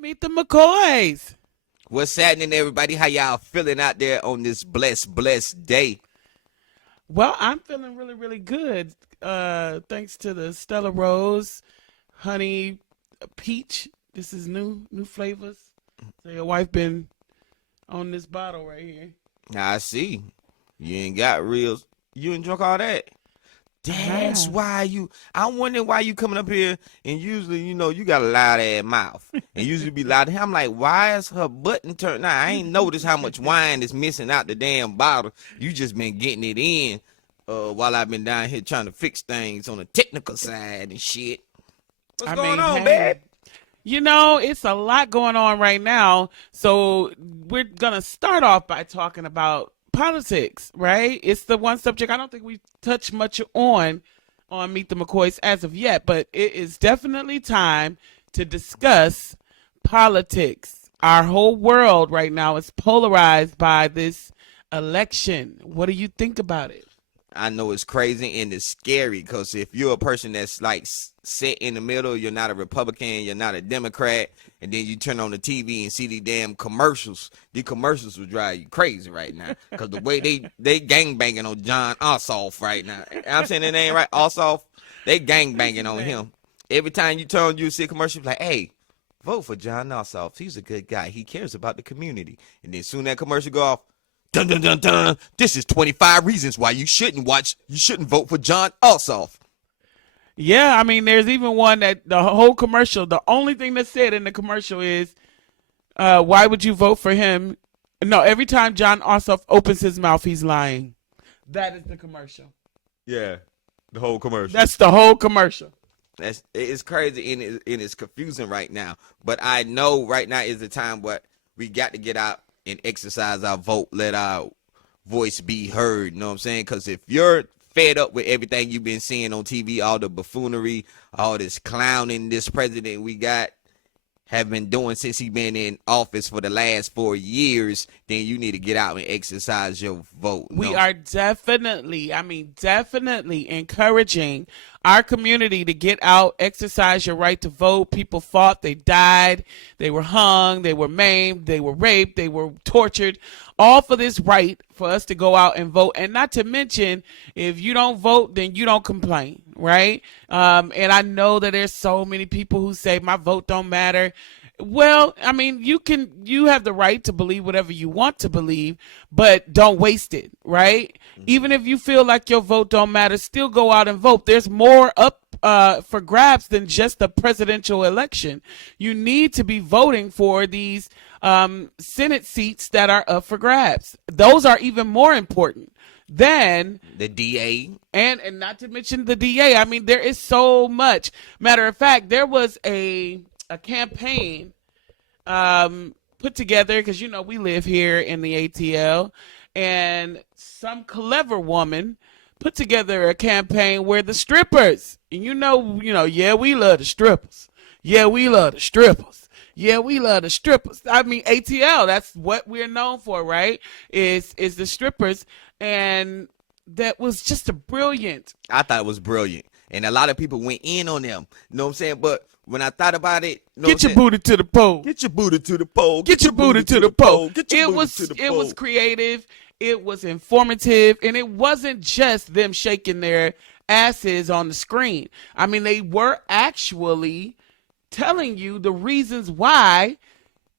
Meet the McCoys. What's happening, everybody? How y'all feeling out there on this blessed day? Well, I'm feeling really, really good. Thanks to the Stella Rose, honey, peach. This is new flavors. So your wife been on this bottle right here. I see. You ain't got real. You ain't drunk all that. That's why you. I'm wondering why you coming up here and usually, you got a loud ass mouth and usually be loud. I'm like, why is her button turned? Now I ain't noticed how much wine is missing out the damn bottle. You just been getting it in while I've been down here trying to fix things on the technical side and shit. What's going on, babe? It's a lot going on right now. So we're gonna start off by talking about politics, right? It's the one subject I don't think we touched much on Meet the McCoys as of yet, but it is definitely time to discuss politics. Our whole world right now is polarized by this election. What do you think about it? I know it's crazy and it's scary because if you're a person that's like set in the middle, you're not a Republican, you're not a Democrat, and then you turn on the TV and see the damn commercials. The commercials will drive you crazy right now because the way they gangbanging on John Ossoff right now. I'm saying that name right, Ossoff. They gangbanging on him. Every time you turn, you see a commercial like, "Hey, vote for John Ossoff. He's a good guy. He cares about the community." And then soon that commercial go off. Dun dun dun dun. This is 25 reasons why you shouldn't vote for John Ossoff. Yeah, I mean, there's even one that the whole commercial, the only thing that's said in the commercial is, why would you vote for him? No, every time John Ossoff opens his mouth, he's lying. That is the commercial. Yeah, the whole commercial. That's the whole commercial. It's crazy and it's confusing right now. But I know right now is the time where we got to get out and exercise our vote, let our voice be heard, you know what I'm saying? Because if you're fed up with everything you've been seeing on TV, all the buffoonery, all this clowning this president we got have been doing since he been in office for the last 4 years, then you need to get out and exercise your vote. We are definitely encouraging our community to get out, exercise your right to vote. People fought, they died, they were hung, they were maimed, they were raped, they were tortured, all for this right for us to go out and vote. And not to mention, if you don't vote, then you don't complain, right? And I know that there's so many people who say my vote don't matter. Well, I mean, you have the right to believe whatever you want to believe, but don't waste it, right? Mm-hmm. Even if you feel like your vote don't matter, still go out and vote. There's more up for grabs than just the presidential election. You need to be voting for these Senate seats that are up for grabs. Those are even more important than the DA. And not to mention the DA. I mean, there is so much. Matter of fact, there was a campaign put together because we live here in the ATL, and some clever woman put together a campaign where the strippers, and yeah, we love the strippers. Yeah, we love the strippers. Yeah, we love the strippers. I mean, ATL, that's what we're known for, right? Is the strippers, and that was just a brilliant. I thought it was brilliant, and a lot of people went in on them. You know what I'm saying? But when I thought about it, get your booty to the pole. Get your booty to the pole. Get your booty to the pole. It was creative. It was informative, and it wasn't just them shaking their asses on the screen. I mean, they were actually telling you the reasons why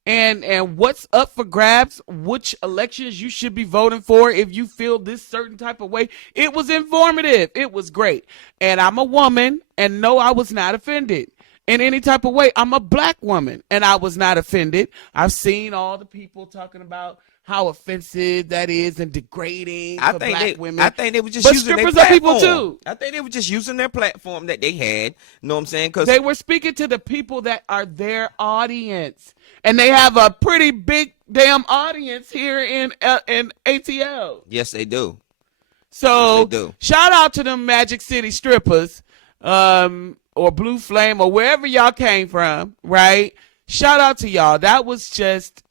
and what's up for grabs, which elections you should be voting for if you feel this certain type of way. It was informative. It was great. And I'm a woman, and no, I was not offended in any type of way. I'm a black woman, and I was not offended. I've seen all the people talking about how offensive that is and degrading for black women. I think they were just using their platform. But strippers are people too. I think they were just using their platform that they had. You know what I'm saying? Cause they were speaking to the people that are their audience. And they have a pretty big damn audience here in ATL. Yes, they do. So yes, they do. Shout out to them Magic City strippers, or Blue Flame, or wherever y'all came from, right? Shout out to y'all. That was just,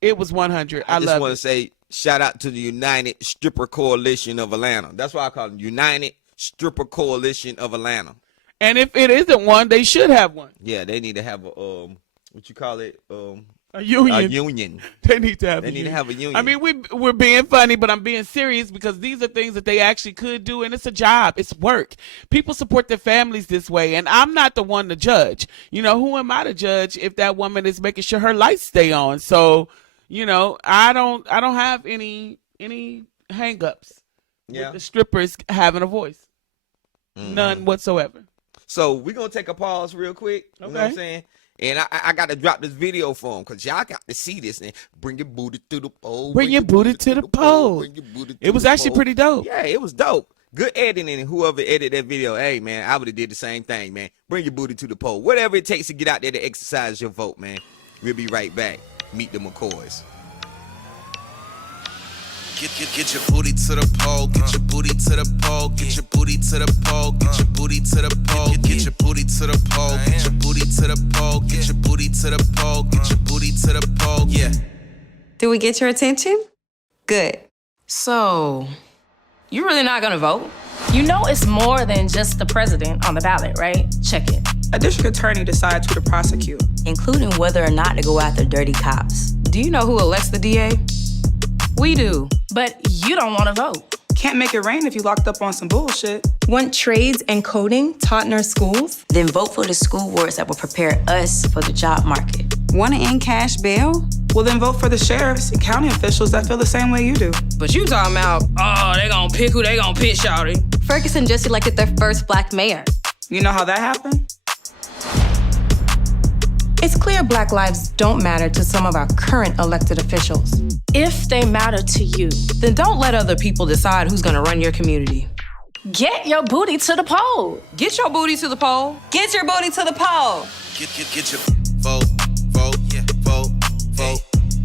it was 100. I just want to say shout out to the United Stripper Coalition of Atlanta. That's why I call them United Stripper Coalition of Atlanta. And if it isn't one, they should have one. Yeah, they need to have what you call it? A union. A union. They need to have. They need to have a union. I mean, we're being funny, but I'm being serious because these are things that they actually could do, and it's a job. It's work. People support their families this way, and I'm not the one to judge. You know, who am I to judge if that woman is making sure her lights stay on? So, you know, I don't have any hang-ups with the strippers having a voice. None whatsoever. So we're gonna take a pause real quick. You know what I'm saying? And I got to drop this video for them because y'all got to see this. And bring your booty to the pole. Bring your booty to the pole. It was actually pretty dope. Yeah, it was dope. Good editing, and whoever edited that video, hey, man, I would have did the same thing, man. Bring your booty to the pole. Whatever it takes to get out there to exercise your vote, man. We'll be right back. Meet the McCoys. Get your booty to the pole, get your booty to the pole, get your booty to the pole, get your booty to the pole, get your booty to the pole, get your booty to the pole, get your booty to the pole, get your booty to the pole, yeah. Did we get your attention? Good. So, you really not gonna vote? You know it's more than just the president on the ballot, right? Check it. A district attorney decides who to prosecute, Including whether or not to go after dirty cops. Do you know who elects the DA? We do, but you don't wanna vote. can't make it rain if you locked up on some bullshit. Want trades and coding taught in our schools? Then vote for the school boards that will prepare us for the job market. Want to end cash bail? Well, then vote for the sheriffs and county officials that feel the same way you do. But you talking about, oh, they gonna pick who they gonna pick, shawty. Ferguson just elected their first black mayor. You know how that happened? It's clear Black lives don't matter to some of our current elected officials. If they matter to you, Then don't let other people decide who's gonna run your community. get your booty to the poll. Get your booty to the poll. Get your booty to the poll. Get your vote, yeah,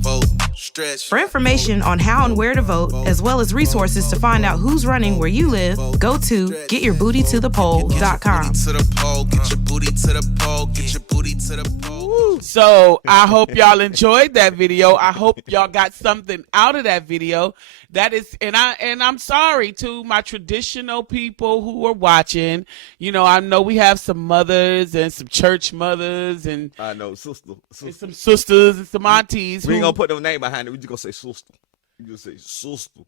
vote, stretch. For information on how and where to vote, as well as resources to find out who's running where you live, go to getYourBootyToThePoll.com. To the poll, get your booty to the poll, get your booty to the poll. So I hope y'all enjoyed that video. I hope y'all got something out of that video. That is, and I'm sorry to my traditional people who are watching. You know, I know we have some mothers and some church mothers and I know, sister. some sisters and some aunties. We ain't who- gonna put no name behind it. We just gonna say sister. You just say sister.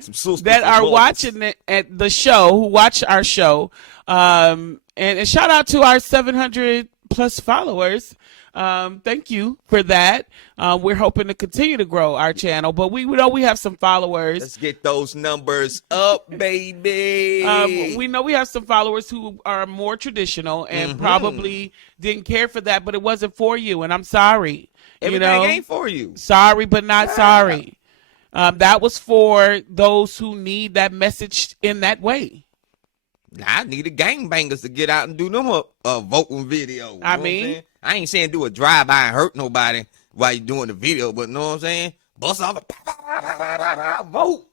Some sisters that and are mothers. watching it at the show, who watch our show. And shout out to our 700 plus followers. Thank you for that. We're hoping to continue to grow our channel, but we know we have some followers. Let's get those numbers up, baby. We know we have some followers who are more traditional and probably didn't care for that, but it wasn't for you, and I'm sorry. Everything ain't for you. Sorry, but not sorry. That was for those who need that message in that way. I need the gangbangers to get out and do them a voting video. I know what I'm mean- saying? I ain't saying do a drive-by and hurt nobody while you doing the video, but know what I'm saying? Bust off a vote.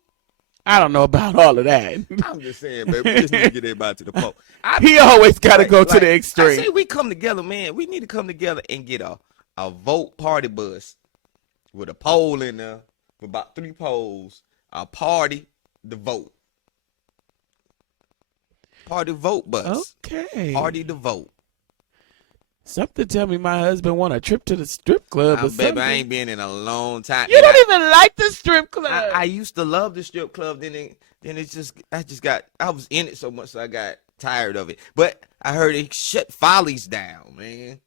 I don't know about all of that. I'm just saying, baby, we just need to get everybody to the poll. He always got to go to the I extreme. say we come together, man. We need to come together and get a vote party bus with a poll in there, with about 3 polls, a party to vote. Party vote bus. Okay. Party to vote. Something tell me my husband want a trip to the strip club or something. Baby, I ain't been in a long time. You don't even like the strip club. I used to love the strip club. Then I was in it so much so I got tired of it. But I heard it shut Follies down, man.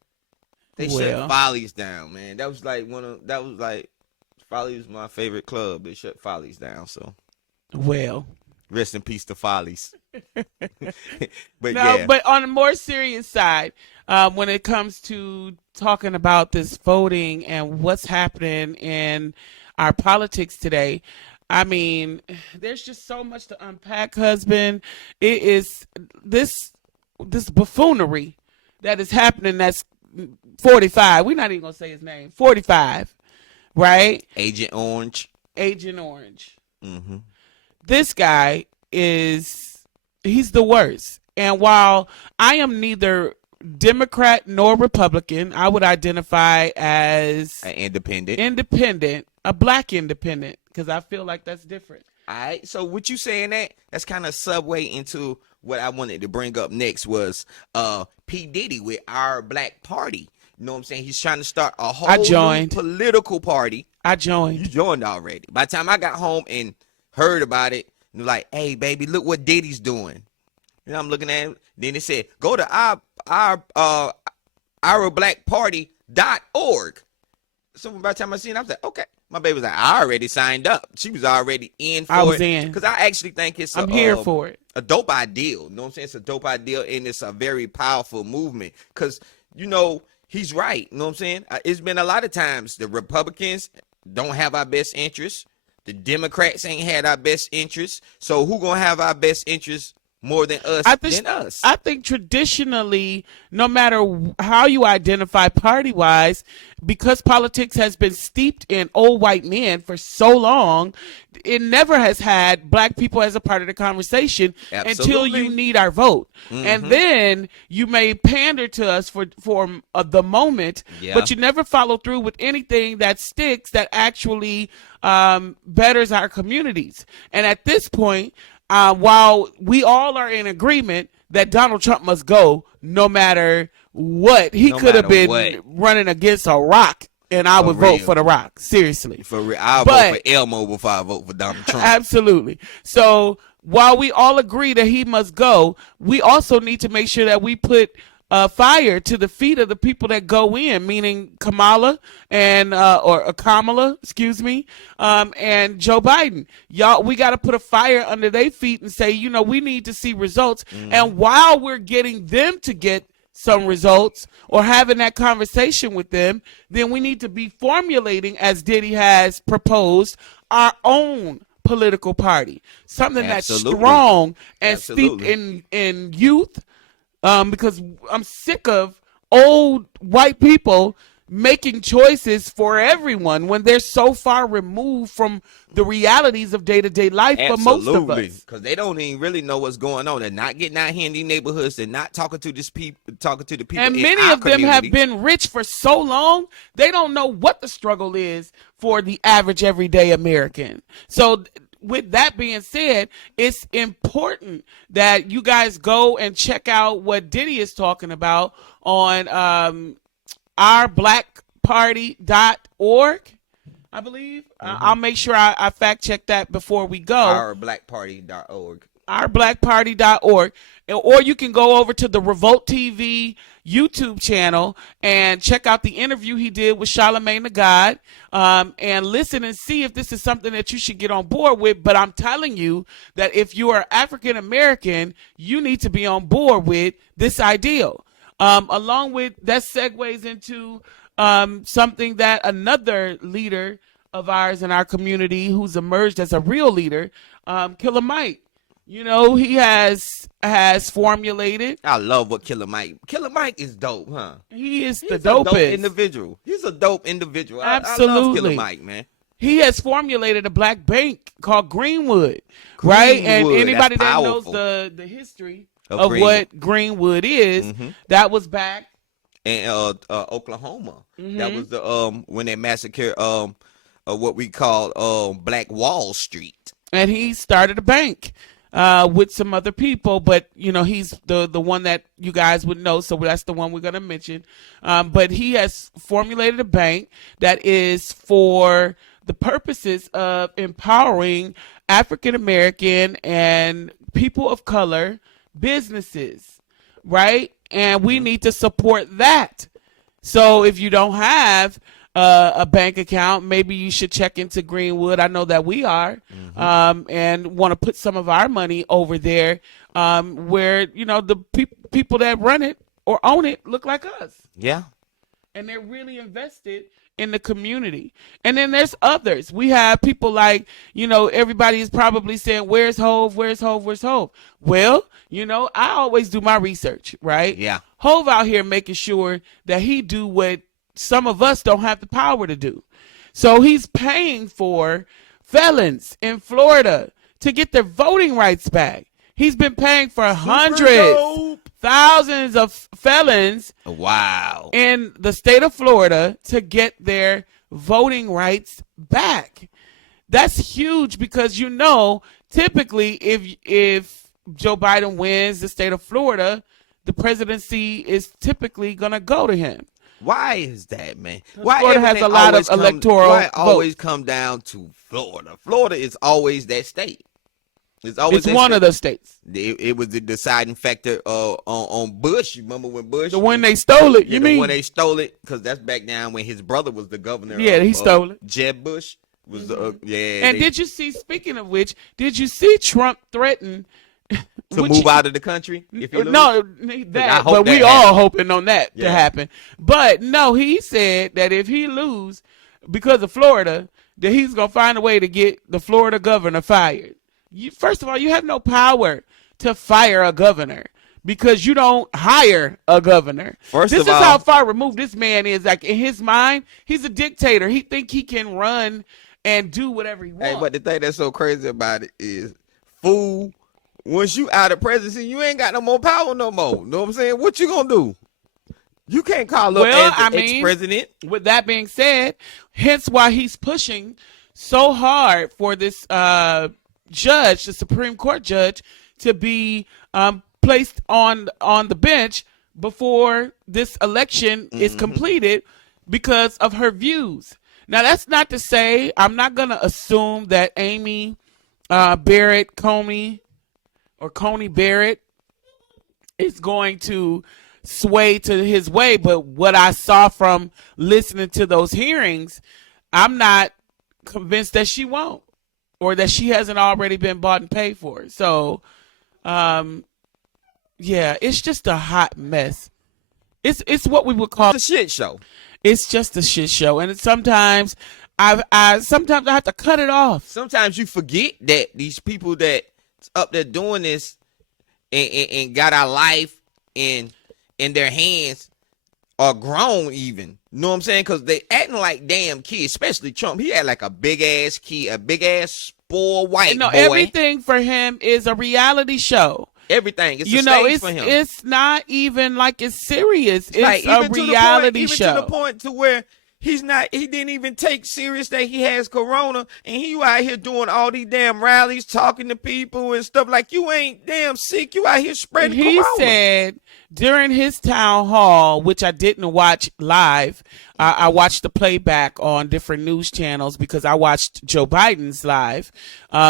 They shut Follies down, man. That was like Follies was my favorite club. They shut Follies down, so Well. rest in peace to Follies. But No, yeah. but on a more serious side, when it comes to talking about this voting and what's happening in our politics today, I mean, there's just so much to unpack, husband. It is this buffoonery that is happening that's 45. We're not even going to say his name. 45, right? Agent Orange. Agent Orange. Mm-hmm. This guy he's the worst. And while I am neither Democrat nor Republican, I would identify as An independent. a black independent, because I feel like that's different. All right. So what you saying that's kind of subway into what I wanted to bring up next was P. Diddy with our black party. You know what I'm saying? He's trying to start a whole I joined. new political party. I You joined. joined already. By the time I got home and heard about it, they're like, "Hey, baby, look what Diddy's doing." You know, I'm looking at it. Then it said, "Go to ourblackparty.org." So by the time I seen it, I was like, "Okay." My baby was like, "I already signed up." She was already in for it. I was in. Because I actually think it's I'm here for it. a dope ideal. You know what I'm saying? It's a dope ideal, and it's a very powerful movement. Because, you know, he's right. You know what I'm saying? It's been a lot of times the Republicans don't have our best interests. The Democrats ain't had our best interests. So who gonna have our best interests more than us than us? I think traditionally, no matter how you identify party-wise, because politics has been steeped in old white men for so long, it never has had black people as a part of the conversation until you need our vote. And then you may pander to us for the moment, but you never follow through with anything that sticks, that actually betters our communities. And at this point, while we all are in agreement that Donald Trump must go no matter what, he could have been running against a rock, and I would vote for the rock. Seriously. For real. I'll vote for Elmo before I vote for Donald Trump. Absolutely. So while we all agree that he must go, we also need to make sure that we put fire to the feet of the people that go in, meaning Kamala and Kamala, excuse me, and Joe Biden. Y'all, we got to put a fire under their feet and say, you know, we need to see results. And while we're getting them to get some results or having that conversation with them, then we need to be formulating, as Diddy has proposed, our own political party, something that's strong and steeped in youth. Because I'm sick of old white people making choices for everyone when they're so far removed from the realities of day-to-day life for most of us. Because they don't even really know what's going on. They're not getting out here in these neighborhoods. They're not talking to the people. And many of them have been rich for so long, they don't know what the struggle is for the average everyday American. So with that being said, it's important that you guys go and check out what Diddy is talking about on ourblackparty.org, I believe. I'll make sure I fact check that before we go. Ourblackparty.org. Ourblackparty.org. Or you can go over to the Revolt TV YouTube channel and check out the interview he did with Charlamagne the God, and listen and see if this is something that you should get on board with. But I'm telling you that if you are African American, you need to be on board with this ideal. Along with that segues into something that another leader of ours in our community who's emerged as a real leader, Killer Mike. You know, he has formulated. I love what Killer Mike. Killer Mike is dope, huh? He's the dope dopest individual. He's a dope individual. Absolutely. I love Killer Mike, man. He has formulated a black bank called Greenwood, right? And anybody that knows the history of what Greenwood is, that was back in Oklahoma. That was the when they massacred what we call Black Wall Street. And he started a bank with some other people, but you know, he's the one that you guys would know, so that's the one we're going to mention. But he has formulated a bank that is for the purposes of empowering African American and people of color businesses, right? And we need to support that. So if you don't have a bank account, maybe you should check into Greenwood. I know that we are, and want to put some of our money over there, where, you know, the people that run it or own it look like us. Yeah. And they're really invested in the community. And then there's others. We have people like, you know, everybody is probably saying, where's Hove? Where's Hove? Where's Hove? Well, you know, I always do my research, right? Yeah. Hove out here making sure that he do what some of us don't have the power to do. So he's paying for felons in Florida to get their voting rights back. He's been paying for hundreds, thousands of felons in the state of Florida to get their voting rights back. That's huge because, you know, typically if Joe Biden wins the state of Florida, the presidency is typically going to go to him. Why is that, man? Why Florida has everything a lot of always electoral Why it always votes. come down to Florida? Florida is always that state. It's always It's that one state. of the states. It was the deciding factor on Bush. You remember when Bush? The one they stole it. Yeah, You the mean? one they stole it, because that's back down when his brother was the governor. Yeah, he stole it. Jeb Bush was And did you see? Speaking of which, did you see Trump threaten to move out of the country? If he lose? No, I that. hope But that we all happens. hoping on that to Yeah. happen. But no, he said that if he lose because of Florida, that he's gonna find a way to get the Florida governor fired. First of all, you have no power to fire a governor because you don't hire a governor. First This of is all- how far removed this man is. Like in his mind, he's a dictator. He think he can run and do whatever he wants. Hey, but the thing that's so crazy about it is, fool, once you out of presidency, you ain't got no more power no more. Know what I'm saying? What you gonna do? You can't call up Well, as the I mean, ex-president. With that being said, hence why he's pushing so hard for this judge, the Supreme Court judge, to be placed on the bench before this election is completed because of her views. Now, that's not to say I'm not going to assume that Amy Barrett Coney Barrett is going to sway to his way, but what I saw from listening to those hearings, I'm not convinced that she won't, or that she hasn't already been bought and paid for. So, yeah, it's just a hot mess. It's what we would call It's a shit show. It's just a shit show, and sometimes sometimes I have to cut it off. Sometimes you forget that these people that's up there doing this and got our life in their hands are grown even. You know what I'm saying? Because they acting like damn kids, especially Trump. He had like a big-ass kid, a big-ass spoiled white boy. Everything for him is a reality show. Everything. It's a stage for him. It's not even like it's serious. It's like, a reality show. Even to the point to where he didn't even take serious that he has corona, and you out here doing all these damn rallies, talking to people and stuff. Like, you ain't damn sick. You out here spreading He corona. said during his town hall, which I didn't watch live, I watched the playback on different news channels because I watched Joe Biden's live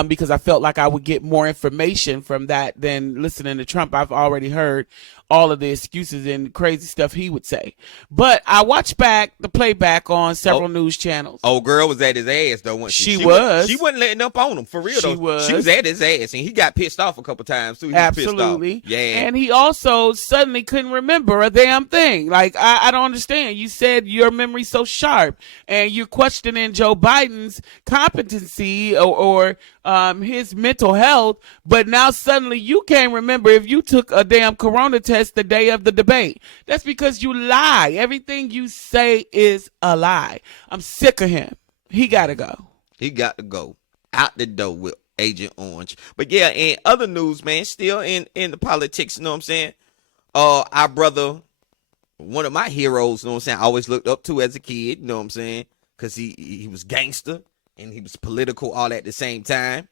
because I felt like I would get more information from that than listening to Trump. I've already heard all of the excuses and crazy stuff he would say. But I watched back the playback on several news channels. Old girl was at his ass, though, wasn't she? She was. She wasn't letting up on him, for real, though. She was at his ass, and he got pissed off a couple times, too. He was pissed Absolutely. off. Yeah. And he also suddenly couldn't remember a damn thing. Like, I don't understand. You said your memory's so sharp, and you're questioning Joe Biden's competency or his mental health, but now suddenly you can't remember if you took a damn corona test the day of the debate. That's because you lie. Everything you say is a lie. I'm sick of him. He gotta go. He got to go out the door with Agent Orange. But yeah, in other news, man, still in the politics, you know what I'm saying? Our brother, one of my heroes, you know what I'm saying, I always looked up to as a kid, you know what I'm saying? Because he was gangster and he was political all at the same time.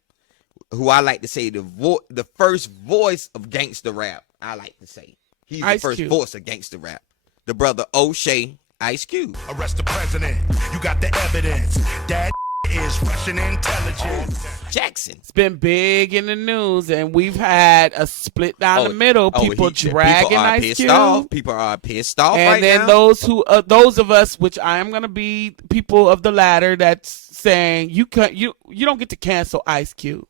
Who I like to say the first voice of gangster rap, I like to say. He's the first voice of gangster rap. The brother O'Shea Ice Cube. Arrest the president. You got the evidence. That is Russian intelligence. Jackson. It's been big in the news, and we've had a split down the middle. People dragging Ice Cube. People are pissed off and right then now. those of us, which I am gonna be people of the latter, that's saying you don't get to cancel Ice Cube.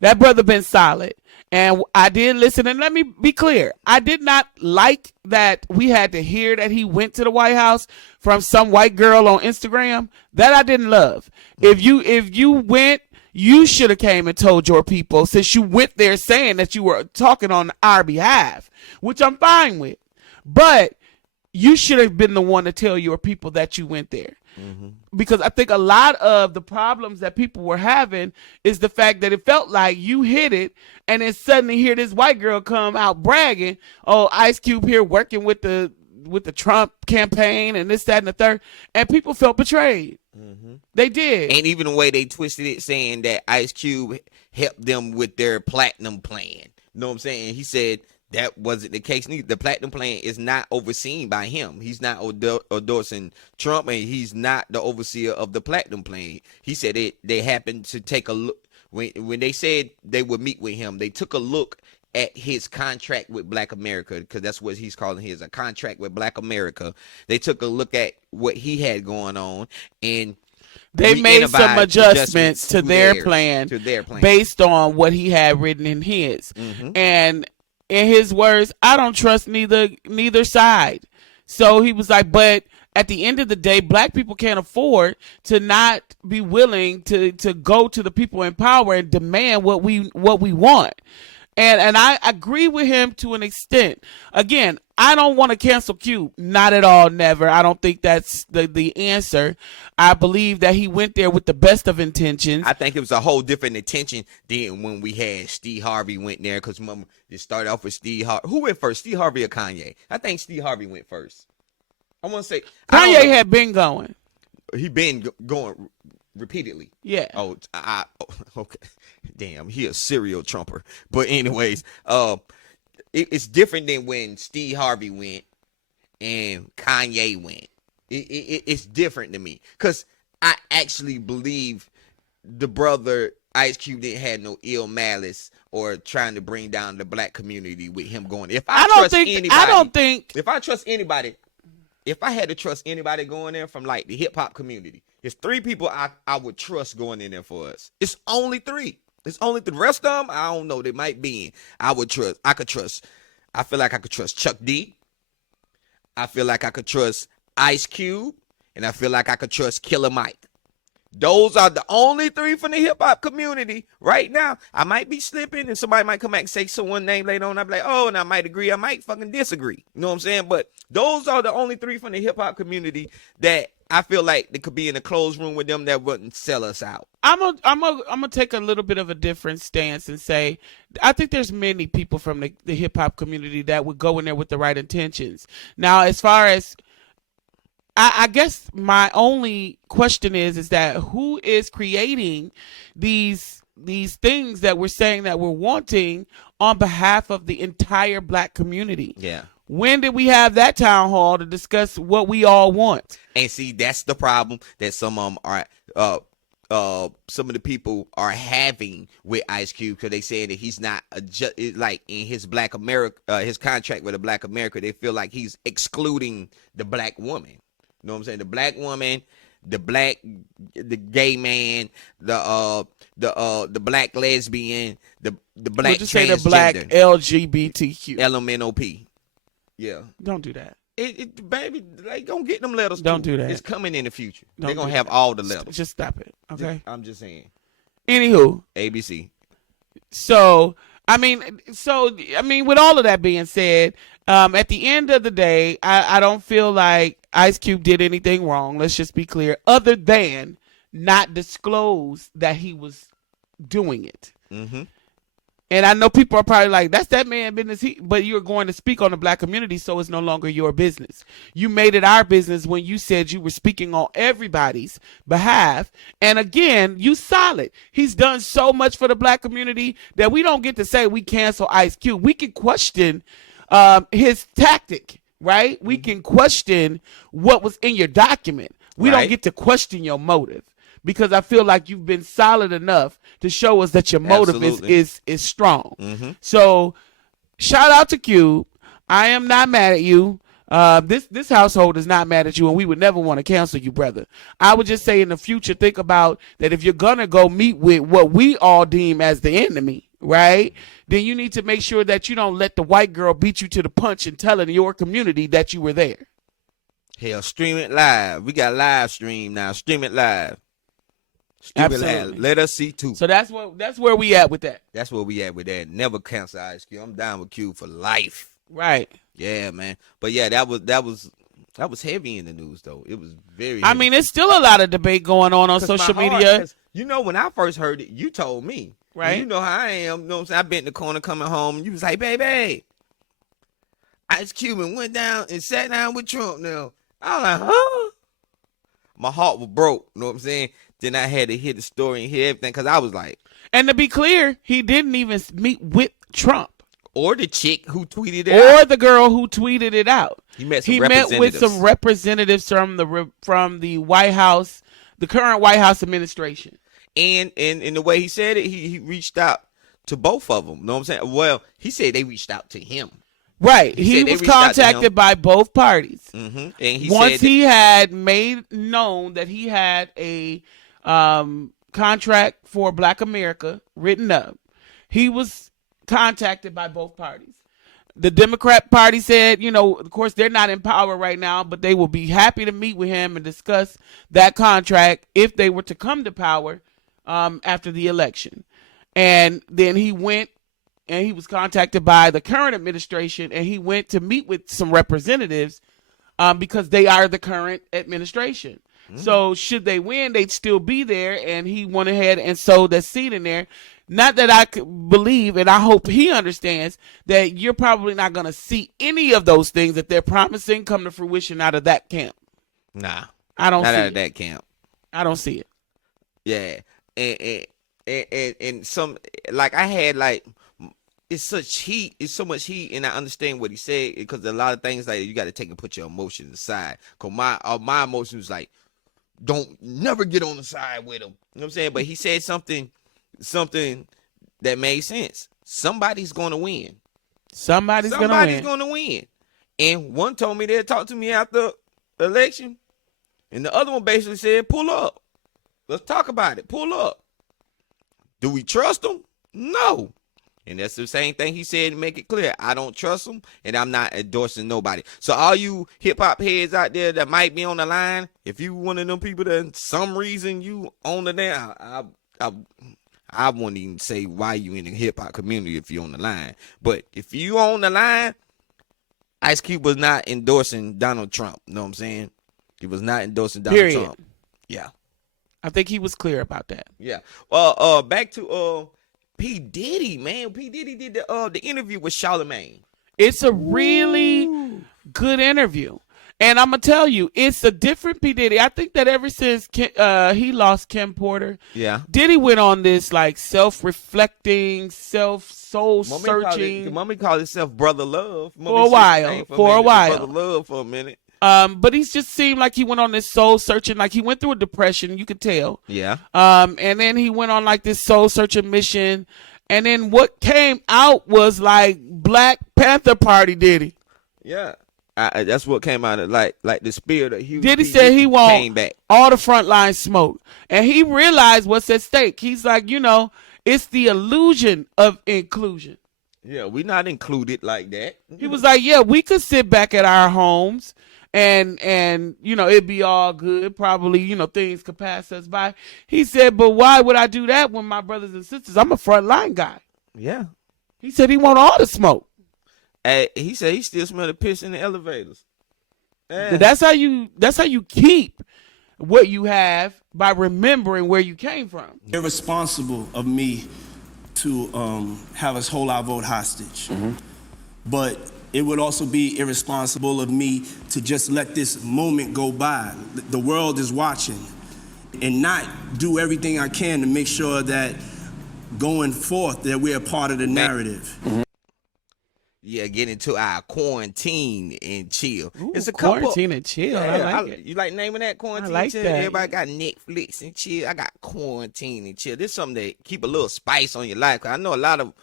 That brother been solid. And I did listen, and let me be clear. I did not like that we had to hear that he went to the White House from some white girl on Instagram. That I didn't love. If you went, you should have came and told your people, since you went there saying that you were talking on our behalf, which I'm fine with. But you should have been the one to tell your people that you went there. Because I think a lot of the problems that people were having is the fact that it felt like you hit it, and then suddenly hear this white girl come out bragging, oh, Ice Cube here working with the Trump campaign and this, that, and the third, and people felt betrayed. They did. And even the way they twisted it, saying that Ice Cube helped them with their platinum plan. You know what I'm saying? He said That wasn't the case. The platinum plan is not overseen by him. He's not endorsing Trump, and he's not the overseer of the platinum plan. He said they happened to take a look when they said they would meet with him. They took a look at his contract with Black America, because that's what he's calling his, a contract with Black America. They took a look at what he had going on, and they made some adjustments to their plan based on what he had written in his. And in his words, I don't trust neither side. So he was like, but at the end of the day, Black people can't afford to not be willing to go to the people in power and demand what we want. And I agree with him to an extent. Again, I don't want to cancel Q. Not at all, never. I don't think that's the answer. I believe that he went there with the best of intentions. I think it was a whole different intention than when we had Steve Harvey went there, because remember, it started off with Steve Harvey. Who went first, Steve Harvey or Kanye? I think Steve Harvey went first. I want to say Kanye had been going. He been going repeatedly. Yeah. Okay. Damn, he a serial trumper. But anyways, it's different than when Steve Harvey went and Kanye went. It's different to me, because I actually believe the brother Ice Cube didn't have no ill malice or trying to bring down the Black community with him going. If I had to trust anybody going there from like the hip hop community, it's 3 people I would trust going in there for us. It's only 3. It's only the rest of them. I don't know. They might be in. I could trust. I feel like I could trust Chuck D. I feel like I could trust Ice Cube, and I feel like I could trust Killer Mike. Those are the only 3 from the hip hop community right now. I might be slipping, and somebody might come back and say someone name later on. I'll be like, oh, and I might agree. I might fucking disagree. You know what I'm saying? But those are the only 3 from the hip hop community that I feel like they could be in a closed room with them that wouldn't sell us out. I'm gonna take a little bit of a different stance and say I think there's many people from the hip hop community that would go in there with the right intentions. Now, as far as I guess my only question is that who is creating these things that we're saying that we're wanting on behalf of the entire Black community? Yeah. When did we have that town hall to discuss what we all want? And see, that's the problem that some of them are. Some of the people are having with Ice Cube, because they saying that he's not like in his Black America, his contract with the Black America. They feel like he's excluding the Black woman. You know what I'm saying? The Black woman, the gay man, the Black lesbian, the Black transgender, say the Black LGBTQ, LMNOP. Yeah. Don't do that. Baby, they gonna get them letters. Don't too. do that. It's coming in the future. They're gonna have all the letters. Just stop it. Okay. I'm just saying. Anywho. ABC. So I mean, with all of that being said, at the end of the day, I don't feel like Ice Cube did anything wrong. Let's just be clear, other than not disclose that he was doing it. Mm-hmm. And I know people are probably like, that's that man's business. But you're going to speak on the Black community, so it's no longer your business. You made it our business when you said you were speaking on everybody's behalf. And again, you solid. He's done so much for the Black community that we don't get to say we cancel Ice Cube. We can question his tactic, right? We can question what was in your document. We don't get to question your motive. Because I feel like you've been solid enough to show us that your motive is strong. Mm-hmm. So, shout out to Cube. I am not mad at you. This household is not mad at you, and we would never want to cancel you, brother. I would just say in the future, think about that if you're gonna go meet with what we all deem as the enemy, right? Then you need to make sure that you don't let the white girl beat you to the punch and telling your community that you were there. Hell, stream it live. We got live stream now. Stream it live. Absolutely. Let us see too. So that's where we at with that. That's where we at with that. Never cancel Ice Cube. I'm down with Cube for life. Right. Yeah, man. But yeah, that was heavy in the news though. It was very heavy. I mean, it's still a lot of debate going on social media. You know, when I first heard it, you told me. Right. You know how I am. You know what I'm saying? I been in the corner coming home, and you was like, baby, Ice Cube went down and sat down with Trump now. I was like, huh? My heart was broke. You know what I'm saying? Then I had to hear the story and hear everything, because I was like. And to be clear, he didn't even meet with Trump. Or the chick who tweeted it or out. the girl who tweeted it out. He met with some representatives from the White House, the current White House administration. And in the way he said it, he reached out to both of them. You know what I'm saying? Well, he said they reached out to him. Right. He was contacted by both parties. Mm-hmm. And once he had made known that he had a contract for Black America written up, he was contacted by both parties. The Democrat Party said, of course, they're not in power right now, but they will be happy to meet with him and discuss that contract if they were to come to power after the election. And then he went and he was contacted by the current administration, and he went to meet with some representatives because they are the current administration. So should they win, they'd still be there, and he went ahead and sowed that seed in there. Not that I could believe, and I hope he understands, that you're probably not going to see any of those things that they're promising come to fruition out of that camp. Nah. I don't see it. Not out of that camp. I don't see it. Yeah. And some, like, I had, like, it's so much heat, and I understand what he said, because a lot of things, like, you got to take and put your emotions aside. Because my emotions, like, don't never get on the side with him. You know what I'm saying? But he said something that made sense. Somebody's going to win. Somebody's going to win. And one told me they'd talk to me after the election, and the other one basically said, pull up. Let's talk about it. Pull up. Do we trust them? No. And that's the same thing he said to make it clear. I don't trust them, and I'm not endorsing nobody. So all you hip-hop heads out there that might be on the line, if you one of them people that some reason you on the line, I wouldn't even say why you in the hip-hop community if you're on the line. But if you on the line, Ice Cube was not endorsing Donald Trump. You know what I'm saying? He was not endorsing Donald Trump. Yeah. I think he was clear about that. Yeah. Back to P. Diddy, man. P. Diddy did the interview with Charlamagne. It's a really good interview. And I'm going to tell you, it's a different P. Diddy. I think that ever since he lost Kim Porter, Diddy went on this like self-reflecting, soul-searching. Mommy called himself Brother Love. For a while. Brother Love for a minute. But he just seemed like he went on this soul searching, like he went through a depression, you could tell. Yeah. And then he went on like this soul searching mission. And then what came out was like Black Panther Party Diddy. Yeah. That's what came out of like the spirit of Hugh. Diddy said he want all the frontline smoke. And he realized what's at stake. He's like, it's the illusion of inclusion. Yeah, we're not included like that. He was like, yeah, we could sit back at our homes and it'd be all good. Probably, things could pass us by. He said, but why would I do that when my brothers and sisters, I'm a frontline guy. Yeah. He said he want all the smoke. He said he still smell the piss in the elevators. That's how you keep what you have, by remembering where you came from. Irresponsible of me to have us hold our vote hostage. But it would also be irresponsible of me to just let this moment go by. The world is watching, and not do everything I can to make sure that going forth that we're a part of the narrative. Yeah, get into our quarantine and chill. Ooh, it's a quarantine and chill. Yeah, I like it. You like naming that quarantine? I like chill? that. Everybody got Netflix and chill. I got quarantine and chill. This is something that keep a little spice on your life. 'Cause I know a lot of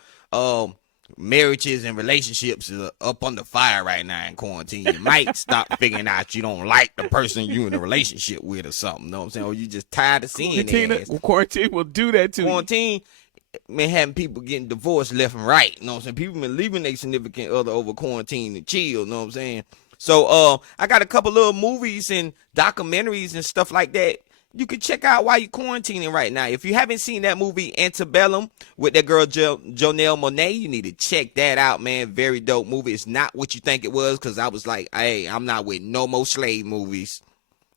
marriages and relationships are up under fire right now in quarantine. You might stop figuring out you don't like the person you in a relationship with or something. You know what I'm saying? Or you just tired of seeing it. Quarantine will do that to you. Man, having people getting divorced left and right. You know what I'm saying? People been leaving their significant other over quarantine and chill. You know what I'm saying? So I got a couple little movies and documentaries and stuff like that you can check out while you're quarantining right now. If you haven't seen that movie Antebellum with that girl Janelle Monáe, you need to check that out, man. Very dope movie. It's not what you think it was, because I was like, hey, I'm not with no more slave movies.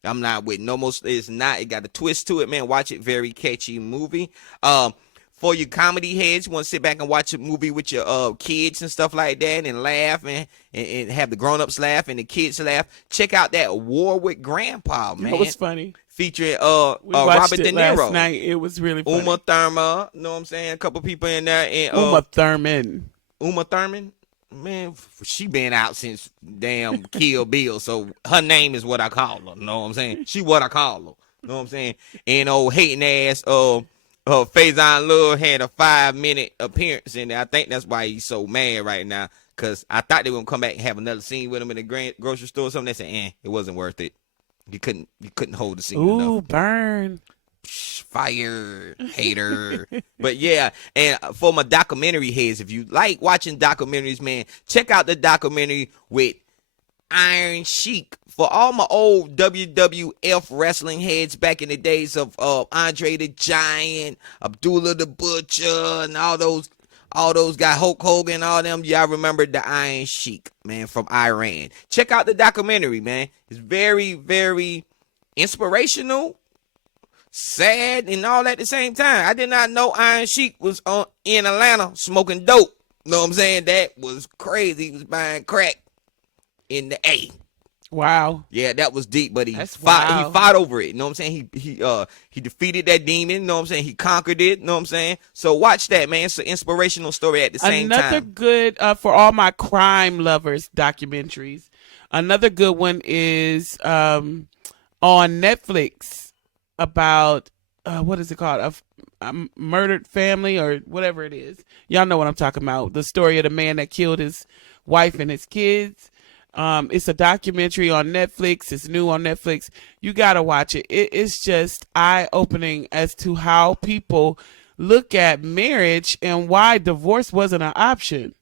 I'm not with no more. It's not. It got a twist to it, man. Watch it. Very catchy movie. For your comedy heads, you want to sit back and watch a movie with your kids and stuff like that and laugh and have the grown-ups laugh and the kids laugh. Check out that War with Grandpa, man. That was funny. Featuring we Robert De Niro. Last night. It was really funny. Uma Thurman, know what I'm saying? A couple people in there. And, Uma Thurman. Uma Thurman, man, she been out since damn Kill Bill, so her name is what I call her. Know what I'm saying? She what I call her. Know what I'm saying? And old hating ass Faison Love had a 5-minute appearance in there. I think that's why he's so mad right now. Cause I thought they were gonna come back and have another scene with him in the grocery store or something. They said, it wasn't worth it. You couldn't hold the scene. Ooh, enough. Burn. Fire, hater. But yeah, and for my documentary heads, if you like watching documentaries, man, check out the documentary with Iron Sheik. For all my old WWF wrestling heads back in the days of Andre the Giant, Abdullah the Butcher, and all those guys, Hulk Hogan, all them, y'all remember the Iron Sheik, man, from Iran. Check out the documentary, man. It's very, very inspirational, sad, and all at the same time. I did not know Iron Sheik was in Atlanta smoking dope. You know what I'm saying? That was crazy. He was buying crack in the A. Wow. Yeah, that was deep, but he fought over it. You know what I'm saying? He defeated that demon. You know what I'm saying? He conquered it. You know what I'm saying? So watch that, man. It's an inspirational story at the same time. Another good, for all my crime lovers documentaries, another good one is on Netflix about, what is it called? A murdered family or whatever it is. Y'all know what I'm talking about. The story of the man that killed his wife and his kids. It's a documentary on Netflix. It's new on Netflix. You got to watch it. It's just eye-opening as to how people look at marriage and why divorce wasn't an option.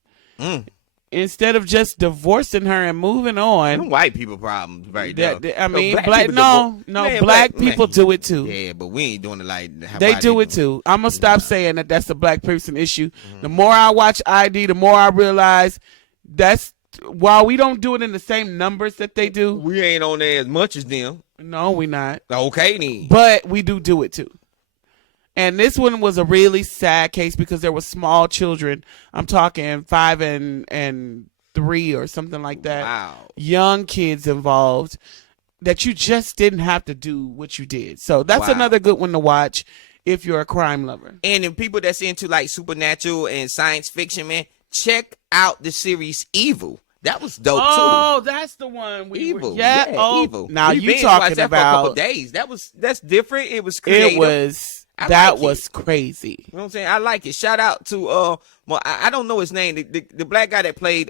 Instead of just divorcing her and moving on. White people problems right there. Black people do it too. Yeah, but we ain't doing it like they do it too. I'm going to stop saying that that's a black person issue. The more I watch ID, the more I realize while we don't do it in the same numbers that they do. We ain't on there as much as them. No, we not. Okay, then. But we do it too. And this one was a really sad case because there were small children. I'm talking 5 and 3 or something like that. Wow. Young kids involved that you just didn't have to do what you did. So that's another good one to watch if you're a crime lover. And the people that's into like supernatural and science fiction, man, check out the series Evil. That was dope too. Oh, that's the one. Evil. Evil. Now you talking that about for a couple days. That's different. It was creative. Was crazy. You know what I'm saying? I like it. Shout out to I don't know his name. The black guy that played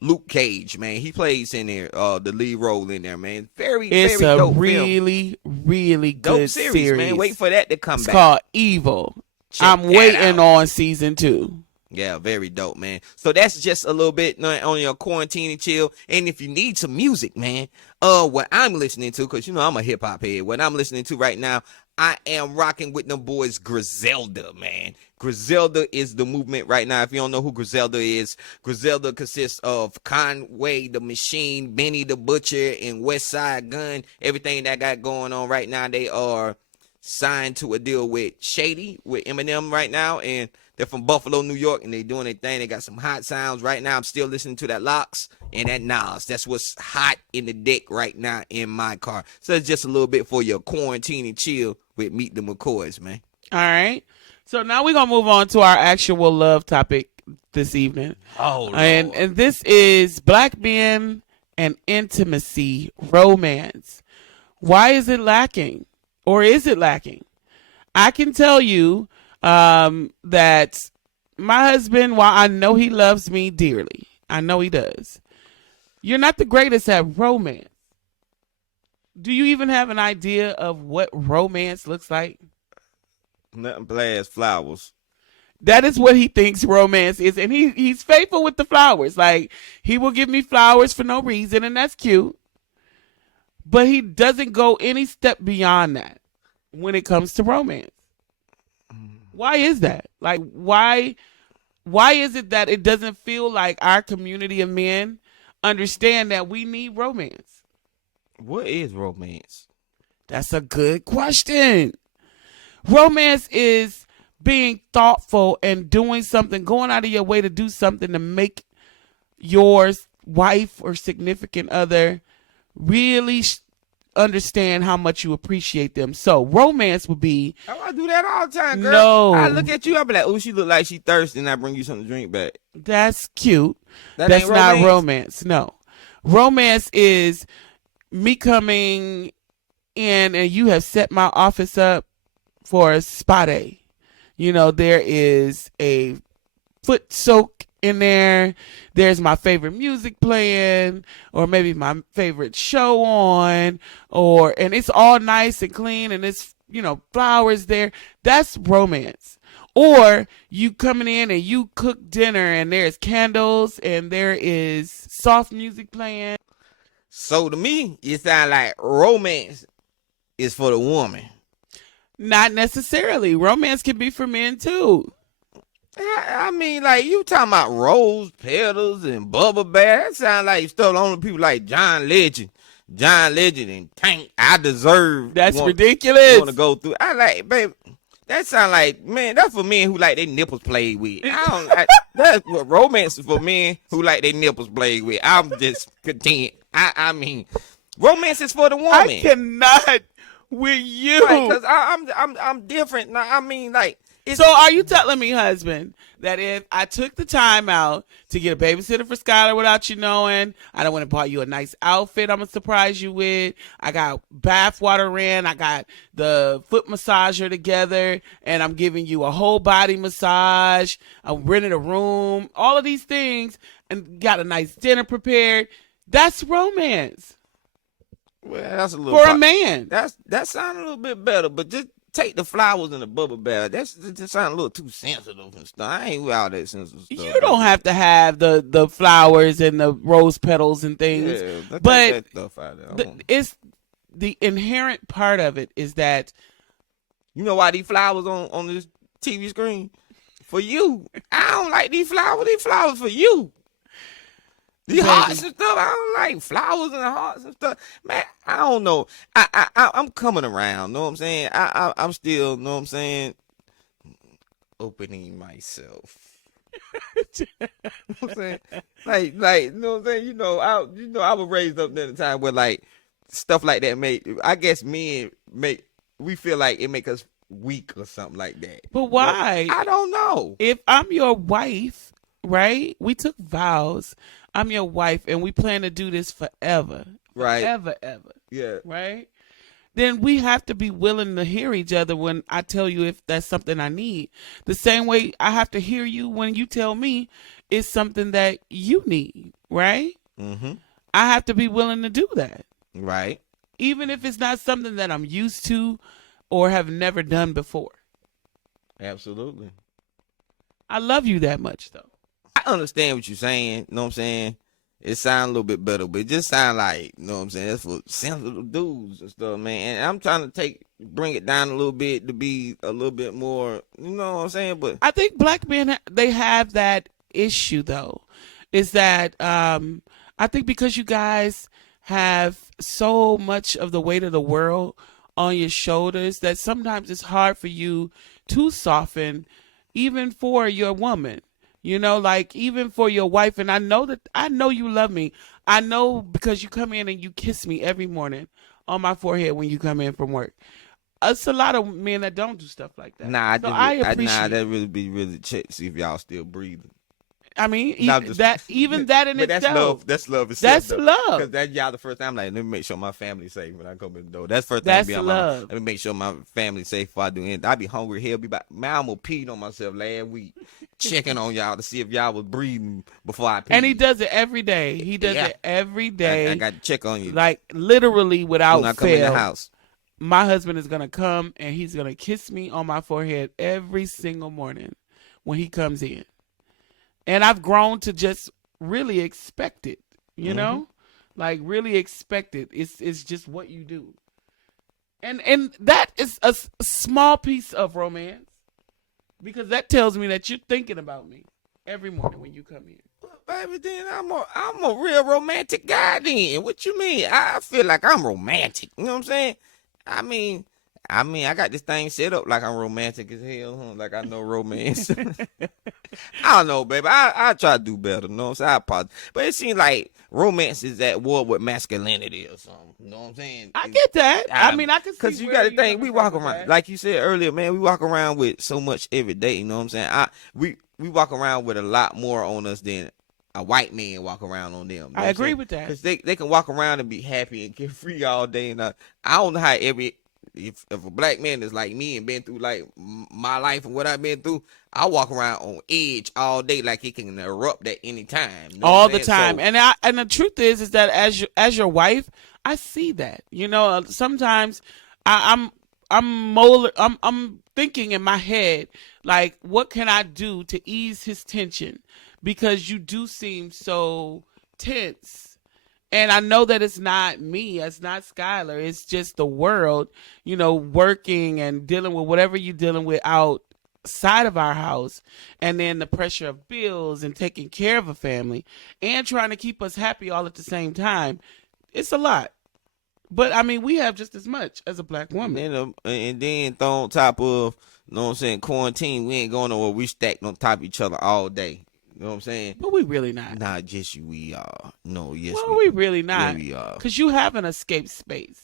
Luke Cage, man. He plays in there, the lead role in there, man. Very dope film. Really good dope series, man. Wait for that to come back. It's called Evil. I'm waiting on season 2. Yeah, very dope, man. So that's just a little bit on your quarantine and chill. And if you need some music, man, what I'm listening to, because, I'm a hip-hop head. What I'm listening to right now, I am rocking with them boys Griselda, man. Griselda is the movement right now. If you don't know who Griselda is, Griselda consists of Conway the Machine, Benny the Butcher, and West Side Gun. Everything that got going on right now, they are signed to a deal with Shady, with Eminem right now, and they're from Buffalo, New York, and they doing their thing. They got some hot sounds right now. I'm still listening to that Locks and that Nas. That's what's hot in the deck right now in my car. So it's just a little bit for your quarantine and chill with Meet the McCoys, man. All right. So now we're going to move on to our actual love topic this evening. Oh, Lord. And this is black men and intimacy, romance. Why is it lacking? Or is it lacking? I can tell you that my husband, while I know he loves me dearly, I know he does, you're not the greatest at romance. Do you even have an idea of what romance looks like? Nothing but as flowers. That is what he thinks romance is. And he's faithful with the flowers. Like, he will give me flowers for no reason, and that's cute. But he doesn't go any step beyond that when it comes to romance. Why is that? Like, why is it that it doesn't feel like our community of men understand that we need romance? What is romance? That's a good question. Romance is being thoughtful and doing something, going out of your way to do something to make your wife or significant other really understand how much you appreciate them. So romance would be. Oh, I do that all the time, girl. No. I look at you, I be like, oh, she look like she thirsty, and I bring you something to drink back. That's cute. That That's ain't not romance. No. Romance is me coming in and you have set my office up for a spa day. You know, there is a foot soak in there. There's my favorite music playing, or maybe my favorite show on, and it's all nice and clean, and it's, you know, flowers there. That's romance. Or you coming in and you cook dinner and there's candles and there is soft music playing. So to me, it sounds like romance is for the woman. Not necessarily. Romance can be for men too. I mean, like, you talking about rose petals and bubble bath. That sound like stuff only people like John Legend and Tank. I deserve. That's ridiculous. Want to go through? I like, baby. That sound like, man. That's for men who like their nipples played with. That's what romance is for men who like their nipples played with. I'm just content. I mean, romance is for the woman. I cannot with you. Right, cause I'm different. Now, I mean, like. So are you telling me, husband, that if I took the time out to get a babysitter for Skylar without you knowing, I don't want to buy you a nice outfit I'm going to surprise you with, I got bath water in, I got the foot massager together, and I'm giving you a whole body massage, I'm renting a room, all of these things, and got a nice dinner prepared, that's romance. Well, that's a little for a man. That sounds a little bit better, but just take the flowers in the bubble bath. That just sounds a little too sensitive and stuff. I ain't with all that sensitive stuff. You don't have to have the flowers and the rose petals and things. Yeah, but that stuff out there. It's the inherent part of it is that, you know why these flowers on this TV screen? For you. I don't like these flowers. These flowers for you. These hearts and stuff, I don't like flowers and hearts and stuff. Man, I don't know. I'm coming around, know what I'm saying? I'm still, know what I'm saying, opening myself. You know what I'm saying? Like, you know what I'm saying? You know, I was raised up in a time where, like, stuff like that we feel like it make us weak or something like that. But why? I don't know. If I'm your wife, right? We took vows. I'm your wife, and we plan to do this forever. Right. Ever. Yeah. Right? Then we have to be willing to hear each other when I tell you if that's something I need. The same way I have to hear you when you tell me it's something that you need, right? Mm-hmm. I have to be willing to do that. Right. Even if it's not something that I'm used to or have never done before. Absolutely. I love you that much, though. I understand what you're saying, you know what I'm saying? It sounds a little bit better, but it just sounds like, you know what I'm saying, that's for sensitive dudes and stuff, man. And I'm trying to bring it down a little bit to be a little bit more, you know what I'm saying? But I think black men, they have that issue, though, is that I think because you guys have so much of the weight of the world on your shoulders that sometimes it's hard for you to soften, even for your woman. You know, like even for your wife, and I know you love me. I know because you come in and you kiss me every morning on my forehead when you come in from work. It's a lot of men that don't do stuff like that. I appreciate that really be really check see if y'all still breathing. I mean, that in itself. That's love. That's love. Because that y'all the first time, like, let me make sure my family's safe when I come in the door. That's the first thing. That's be on love. Let me make sure my family's safe before I do anything. I be hungry. Hell, be back. Man, I almost peed on myself last week, checking on y'all to see if y'all was breathing before I peed. And he does it every day. He does it every day. I got to check on you. Like literally without when I fail. come in the house. My husband is gonna come and he's gonna kiss me on my forehead every single morning when he comes in. And I've grown to just really expect it, you know? Like really expect it. It's just what you do. And that is a small piece of romance because that tells me that you're thinking about me every morning when you come in. Baby, then I'm a real romantic guy then. What you mean? I feel like I'm romantic. You know what I'm saying? I mean, I mean, I got this thing set up like I'm romantic as hell, huh? Like I know romance. I don't know, baby. I try to do better. You know what I'm saying? I apologize. But it seems like romance is at war with masculinity or something. You know what I'm saying? I get that. I mean, I can see because you where got to you think coming we from walk with around that. like you said earlier, man. We walk around with so much every day. You know what I'm saying? We walk around with a lot more on us than a white man walk around on them. You know I agree with that. because they can walk around and be happy and get free all day. And I don't know how if a black man is like me and been through like my life and what I've been through, I walk around on edge all day like it can erupt at any time. You know All what I'm the saying? time. So, And the truth is that as your wife, I see that. You know, sometimes I'm thinking in my head like, what can I do to ease his tension? Because you do seem so tense. And I know that it's not me, it's not Skylar, it's just the world, you know, working and dealing with whatever you're dealing with outside of our house, and then the pressure of bills and taking care of a family and trying to keep us happy all at the same time. It's a lot. But I mean, we have just as much as a black woman. and then throw on top of, you know what I'm saying, quarantine, we ain't going nowhere. We stacked on top of each other all day. You know what I'm saying? But we really not. Nah, just you, we are. No, yes, Well, we really not. Yeah, we are. Because you have an escape space.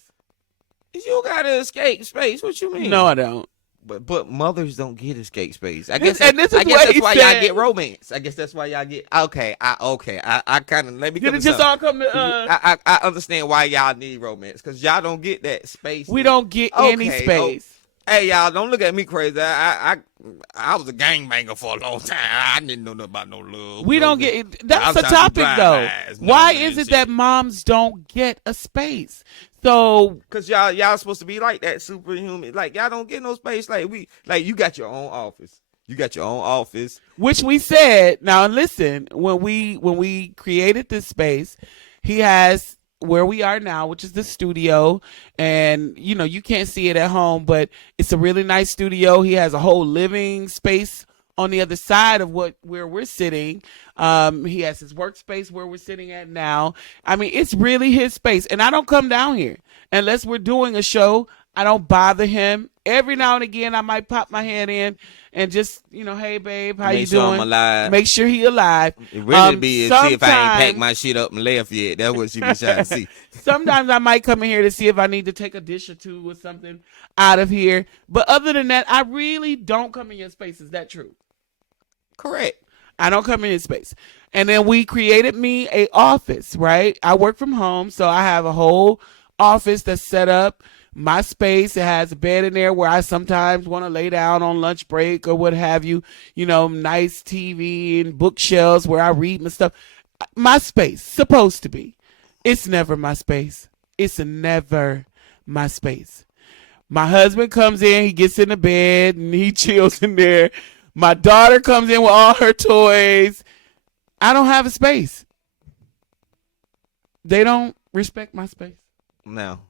You gotta escape space. What you mean? No, I don't. But mothers don't get escape space. I guess And this is I guess what that's he why said. y'all get romance. I guess that's why y'all get I kind of let me. Did it just all come to? I understand why y'all need romance because y'all don't get that space. We don't get any space. Hey, y'all, don't look at me crazy. I was a gangbanger for a long time. I didn't know nothing about no love. We don't get. That's the topic, though. Why is it that moms don't get a space? So, cause y'all supposed to be like that superhuman. Like y'all don't get no space. Like you got your own office. You got your own office, which we said. Now listen, when we created this space, he has where we are now, which is the studio, and you know you can't see it at home, but it's a really nice studio. He has a whole living space on the other side of where we're sitting. He has his workspace where we're sitting at now. I mean, it's really his space, and I don't come down here unless we're doing a show. I don't bother him. Every now and again, I might pop my head in and just, you know, hey, babe, how you doing? Make sure I'm alive. Make sure he alive. It really be see if I ain't packed my shit up and left yet. That's what she be trying to see. Sometimes I might come in here to see if I need to take a dish or two or something out of here. But other than that, I really don't come in your space. Is that true? Correct. I don't come in his space. And then we created me a office, right? I work from home, so I have a whole office that's set up. My space, it has a bed in there where I sometimes want to lay down on lunch break or what have you. You know, nice TV and bookshelves where I read my stuff. My space, supposed to be. It's never my space. It's never my space. My husband comes in, he gets in the bed and he chills in there. My daughter comes in with all her toys. I don't have a space. They don't respect my space. No.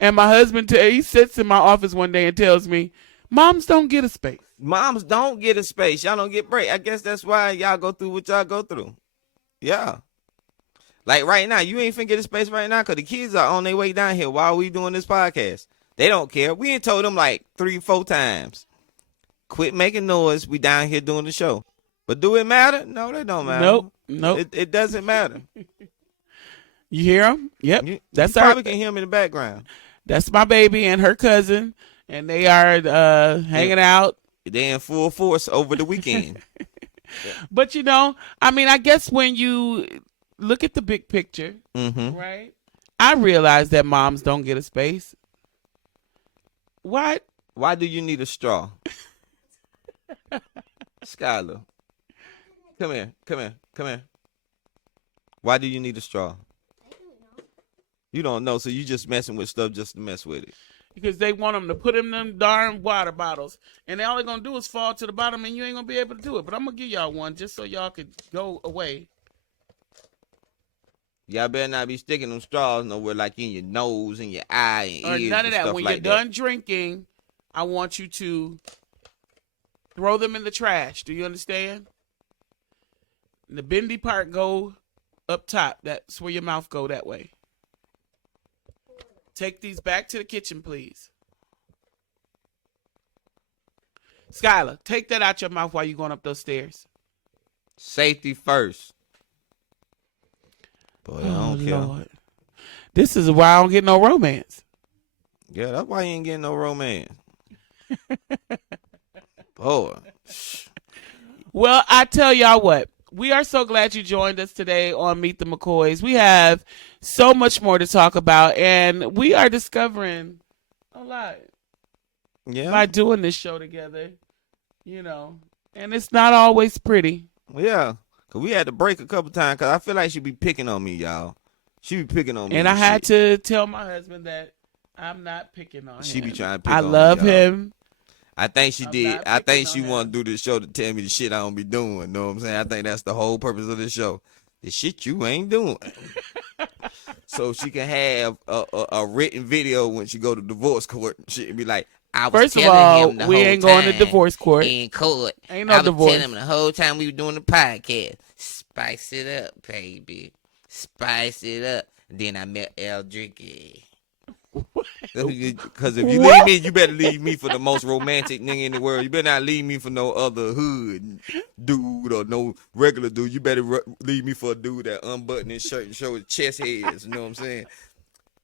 And my husband, he sits in my office one day and tells me, moms don't get a space. Moms don't get a space. Y'all don't get break. I guess that's why y'all go through what y'all go through. Yeah. Like right now, you ain't finna get a space right now because the kids are on their way down here while we doing this podcast. They don't care. We ain't told them like 3-4 times. Quit making noise. We down here doing the show. But do it matter? No, that don't matter. Nope. It doesn't matter. You hear him? Yep. You That's probably can hear him in the background. That's my baby and her cousin, and they are hanging out. They in full force over the weekend. But you know, I mean, I guess when you look at the big picture, right? I realize that moms don't get a space. What? Why do you need a straw? Skylar. Come here. Why do you need a straw? You don't know, so you just messing with stuff just to mess with it. Because they want them to put in them darn water bottles. And all they're going to do is fall to the bottom and you ain't going to be able to do it. But I'm going to give y'all one just so y'all could go away. Y'all better not be sticking them straws nowhere like in your nose and your eye and or ears none of and that. stuff When like you're done drinking, I want you to throw them in the trash. Do you understand? And the bendy part go up top. That's where your mouth go that way. Take these back to the kitchen, please. Skylar, take that out your mouth while you're going up those stairs. Safety first. Boy, I don't care. Lord. This is why I don't get no romance. Yeah, that's why you ain't getting no romance. Boy. Well, I tell y'all what. We are so glad you joined us today on Meet the McCoys. We have so much more to talk about, and we are discovering a lot by doing this show together, and it's not always pretty. Yeah, because we had to break a couple times because I feel like she be picking on me, y'all. She be picking on me. And I had to tell my husband that I'm not picking on him. She be trying to pick on me. I love him. I think she did. I think she want to do this show to tell me the shit I don't be doing. Know what I'm saying? I think that's the whole purpose of this show. The shit you ain't doing. So she can have a written video when she go to divorce court and shit and be like, I was First of telling all, him the we whole ain't going to time divorce court. in court. Ain't no I was divorce. telling him the whole time we were doing the podcast. Spice it up, baby. Spice it up. Then I met Eldricky. Because if you leave me, you better leave me for the most romantic nigga in the world. You better not leave me for no other hood dude or no regular dude. You better leave me for a dude that unbutton his shirt and show his chest hairs. You know what I'm saying?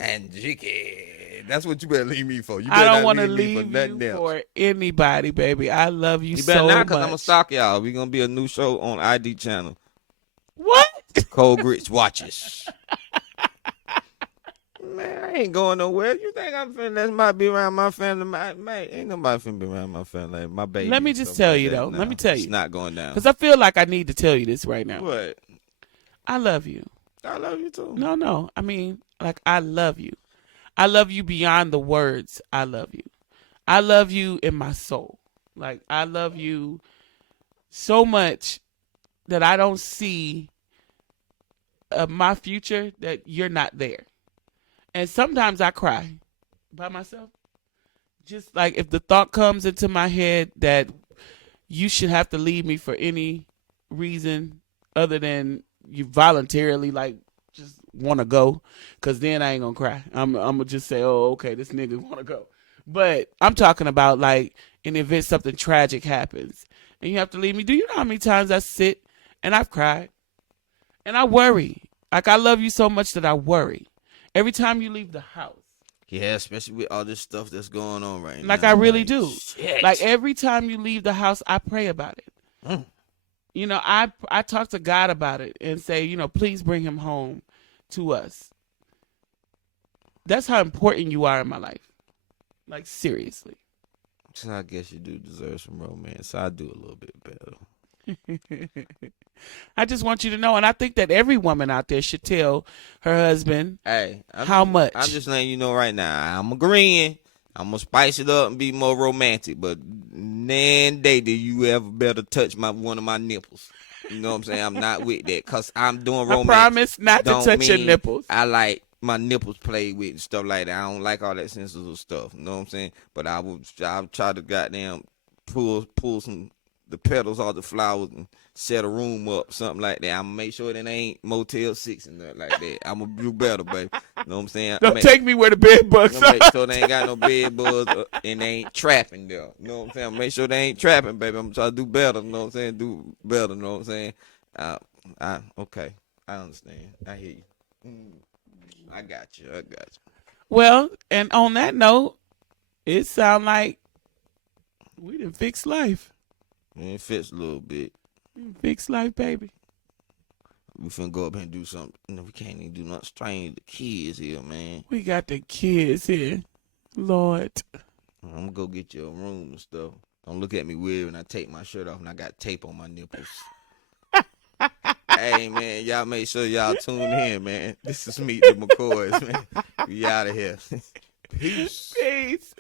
And Jicky. That's what you better leave me for. You better I don't want to leave me leave you for anybody, baby. I love you so much. You better not, because I'm going to stalk y'all. We're going to be a new show on ID channel. What? Cold Grits Watches. Man, I ain't going nowhere. You think I'm finna let somebody be around my family? Man, ain't nobody finna be around my family. My baby. Let me just tell you, though. Let me tell you. It's not going down. Because I feel like I need to tell you this right now. What? I love you. I love you, too. No. I mean, like, I love you. I love you beyond the words. I love you. I love you in my soul. Like, I love you so much that I don't see my future that you're not there. And sometimes I cry by myself. Just like if the thought comes into my head that you should have to leave me for any reason other than you voluntarily like just want to go, because then I ain't going to cry. I'm going to just say, oh, okay, this nigga want to go. But I'm talking about like in the event something tragic happens and you have to leave me. Do you know how many times I sit and I've cried and I worry? Like I love you so much that I worry. Every time you leave the house. Yeah, especially with all this stuff that's going on right now. Like I really do. Shit. Like every time you leave the house, I pray about it. I talk to God about it and say, please bring him home to us. That's how important you are in my life. Like seriously. So I guess you do deserve some romance. I do a little bit better. I just want you to know, and I think that every woman out there should tell her husband how much. I'm just letting you know right now. I'm agreeing. I'm going to spice it up and be more romantic, but nan day do you ever better touch one of my nipples. You know what I'm saying? I'm not with that because I'm doing romance. I promise not to touch your nipples. I like my nipples played with and stuff like that. I don't like all that sensitive stuff. You know what I'm saying? But I'll try to goddamn pull some the petals off the flowers and set a room up, something like that. I'm going to make sure that it ain't Motel 6 and nothing like that. I'm going to do better, baby. You know what I'm saying? Don't take me where the bed bugs are. Make sure they ain't got no bed bugs and they ain't trapping there. You know what I'm saying? Make sure they ain't trapping, baby. I'm trying to do better. You know what I'm saying? Do better. You know what I'm saying? Okay. I understand. I hear you. I got you. Well, and on that note, it sound like we done fixed life. It fits a little bit. Fixed life, baby. We finna go up here and do something. We can't even do nothing strange. The kids here, man. We got the kids here. Lord. I'm gonna go get your room and stuff. Don't look at me weird when I take my shirt off and I got tape on my nipples. Hey, man, y'all make sure y'all tune in, man. This is Meet the McCoys, man. We out of here. Peace. Peace.